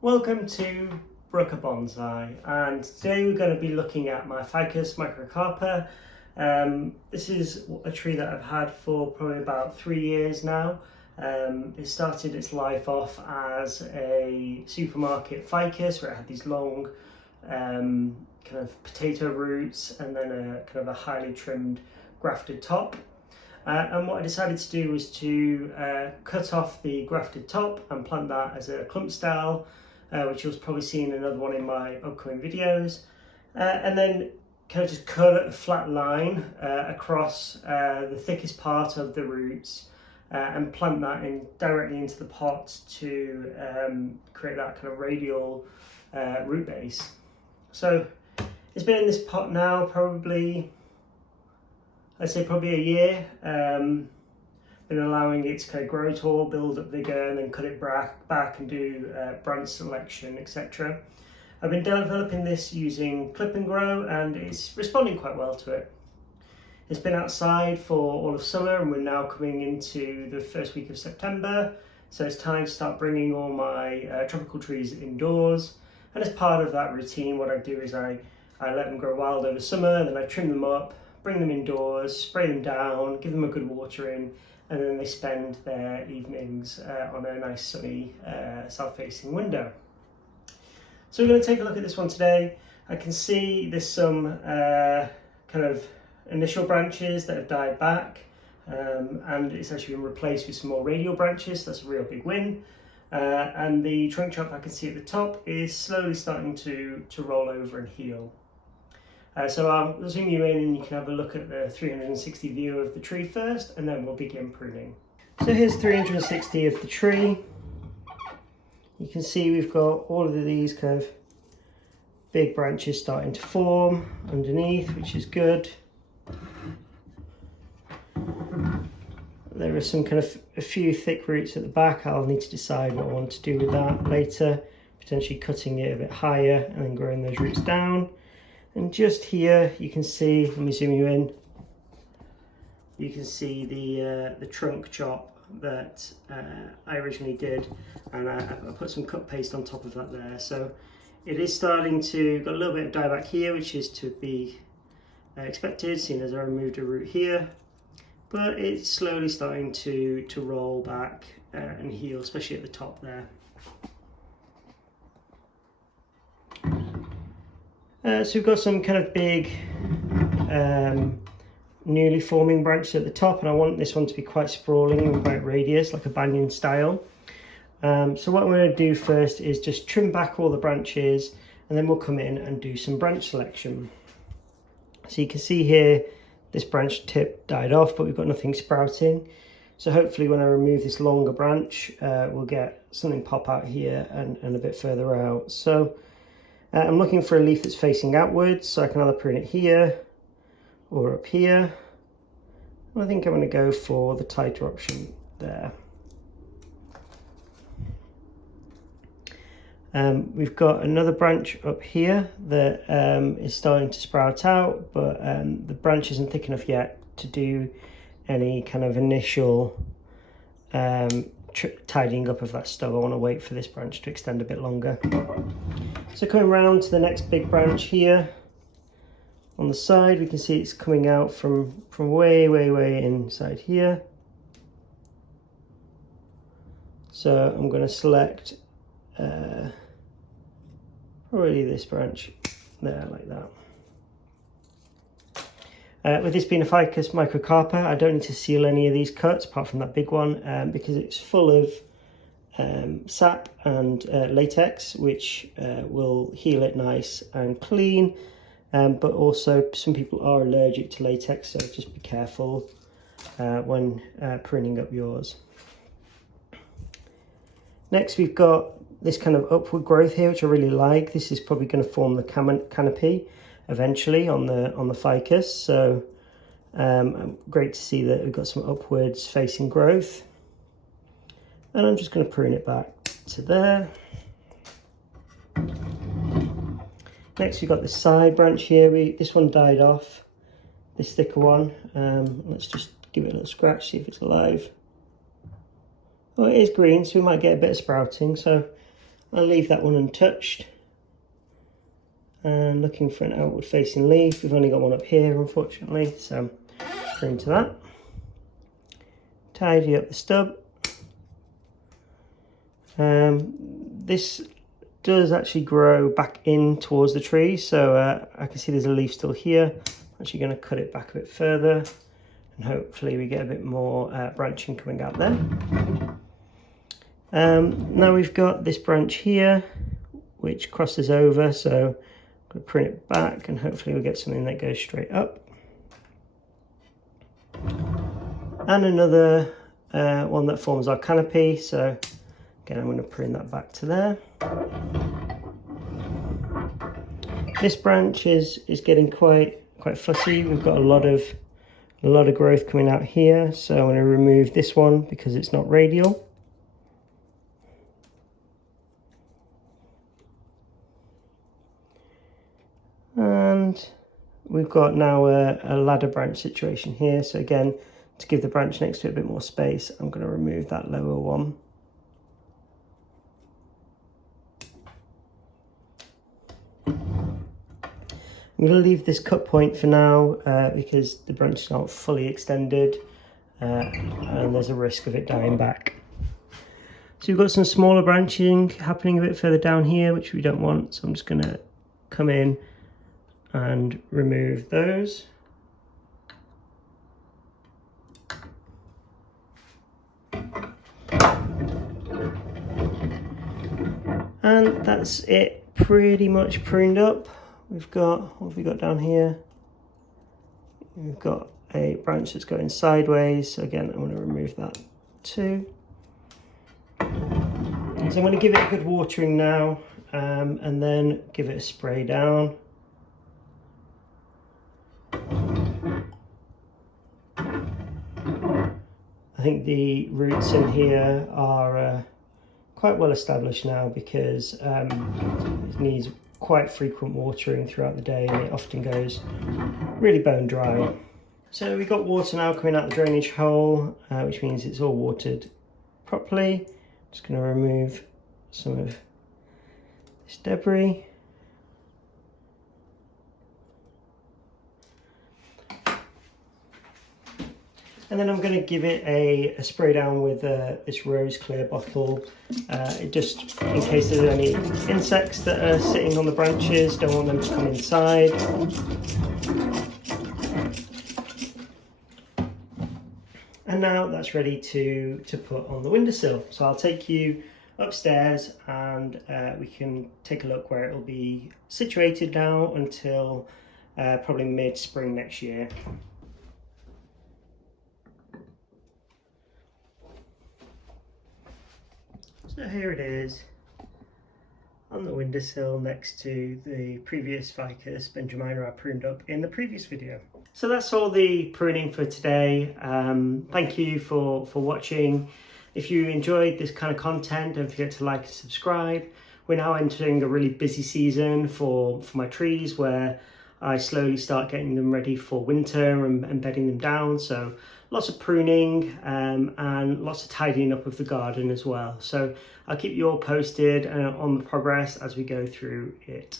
Welcome to Brooker Bonsai, and today we're going to be looking at my Ficus Microcarpa. This is a tree that I've had for probably about 3 years now. It started its life off as a supermarket ficus where it had these long kind of potato roots and then a kind of a highly trimmed grafted top. And what I decided to do was to cut off the grafted top and plant that as a clump style, which you'll probably see in another one in my upcoming videos, and then kind of just cut a flat line across the thickest part of the roots and plant that in directly into the pot to create that kind of radial root base. So it's been in this pot now probably, I'd say probably a year. Been allowing it to kind of grow tall, build up vigor, and then cut it back and do branch selection, etc. I've been developing this using clip and grow, and it's responding quite well to it. It's been outside for all of summer, and we're now coming into the first week of September, so it's time to start bringing all my tropical trees indoors. And as part of that routine, what I do is I let them grow wild over summer, then I trim them up, bring them indoors, spray them down, give them a good watering, and then they spend their evenings on a nice sunny south-facing window. So we're going to take a look at this one today. I can see there's some kind of initial branches that have died back, and it's actually been replaced with some more radial branches. That's a real big win. And the trunk chop I can see at the top is slowly starting to roll over and heal. So I'll zoom you in and you can have a look at the 360 view of the tree first, and then we'll begin pruning. So here's 360 of the tree. You can see we've got all of these kind of big branches starting to form underneath, which is good. There are some kind of a few thick roots at the back. I'll need to decide what I want to do with that later, potentially cutting it a bit higher and then growing those roots down. And just here you can see, let me zoom you in, you can see the trunk chop that I originally did, and I put some cut paste on top of that there. So it is starting to, got a little bit of dieback here, which is to be expected, seeing as I removed a root here, but it's slowly starting to roll back and heal, especially at the top there. So we've got some kind of big newly forming branches at the top, and I want this one to be quite sprawling and quite radius, like a banyan style. So what I'm going to do first is just trim back all the branches, and then we'll come in and do some branch selection. So you can see here this branch tip died off, but we've got nothing sprouting. So hopefully when I remove this longer branch, we'll get something pop out here and a bit further out. So I'm looking for a leaf that's facing outwards, so I can either prune it here or up here. And I think I'm going to go for the tighter option there. We've got another branch up here that is starting to sprout out, but the branch isn't thick enough yet to do any kind of initial tidying up of that stub. I want to wait for this branch to extend a bit longer. So coming round to the next big branch here on the side, we can see it's coming out from way inside here. So I'm going to select probably this branch there, like that. With this being a Ficus Microcarpa, I don't need to seal any of these cuts apart from that big one, because it's full of sap and latex, which will heal it nice and clean, but also some people are allergic to latex, so just be careful when pruning up yours. Next we've got this kind of upward growth here, which I really like. This is probably going to form the canopy eventually on the ficus, so great to see that we've got some upwards facing growth. And I'm just going to prune it back to there. Next we've got this side branch here. This one died off, this thicker one. Let's just give it a little scratch, see if it's alive. Well, it is green, so we might get a bit of sprouting, so I'll leave that one untouched. And looking for an outward facing leaf. We've only got one up here, unfortunately, so prune to that. Tidy up the stub. This does actually grow back in towards the tree, so I can see there's a leaf still here. I'm actually going to cut it back a bit further, and hopefully we get a bit more branching coming out there. Now we've got this branch here which crosses over, so I'm going to prune it back and hopefully we'll get something that goes straight up. And another one that forms our canopy, so again I'm going to prune that back to there. This branch is getting quite fussy. We've got a lot of growth coming out here, so I'm going to remove this one because it's not radial. And we've got now a ladder branch situation here, so again, to give the branch next to it a bit more space, I'm going to remove that lower one. I'm going to leave this cut point for now because the branch is not fully extended and there's a risk of it dying back. So we've got some smaller branching happening a bit further down here, which we don't want, so I'm just going to come in and remove those. And that's it, pretty much pruned up. We've got, what have we got down here? We've got a branch that's going sideways, so again I'm going to remove that too. So I'm going to give it a good watering now and then give it a spray down. I think the roots in here are quite well established now because it needs quite frequent watering throughout the day and it often goes really bone dry. So we've got water now coming out the drainage hole, which means it's all watered properly. Just going to remove some of this debris. And then I'm going to give it a spray down with this rose clear bottle, just in case there's any insects that are sitting on the branches, don't want them to come inside. And now that's ready to put on the windowsill. So I'll take you upstairs and we can take a look where it'll be situated now until probably mid-spring next year. So here it is on the windowsill next to the previous Ficus Benjamina I pruned up in the previous video. So that's all the pruning for today. Thank you for watching. If you enjoyed this kind of content, don't forget to like and subscribe. We're now entering a really busy season for my trees where I slowly start getting them ready for winter and bedding them down. So lots of pruning and lots of tidying up of the garden as well. So I'll keep you all posted on the progress as we go through it.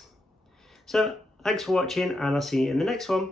So thanks for watching and I'll see you in the next one.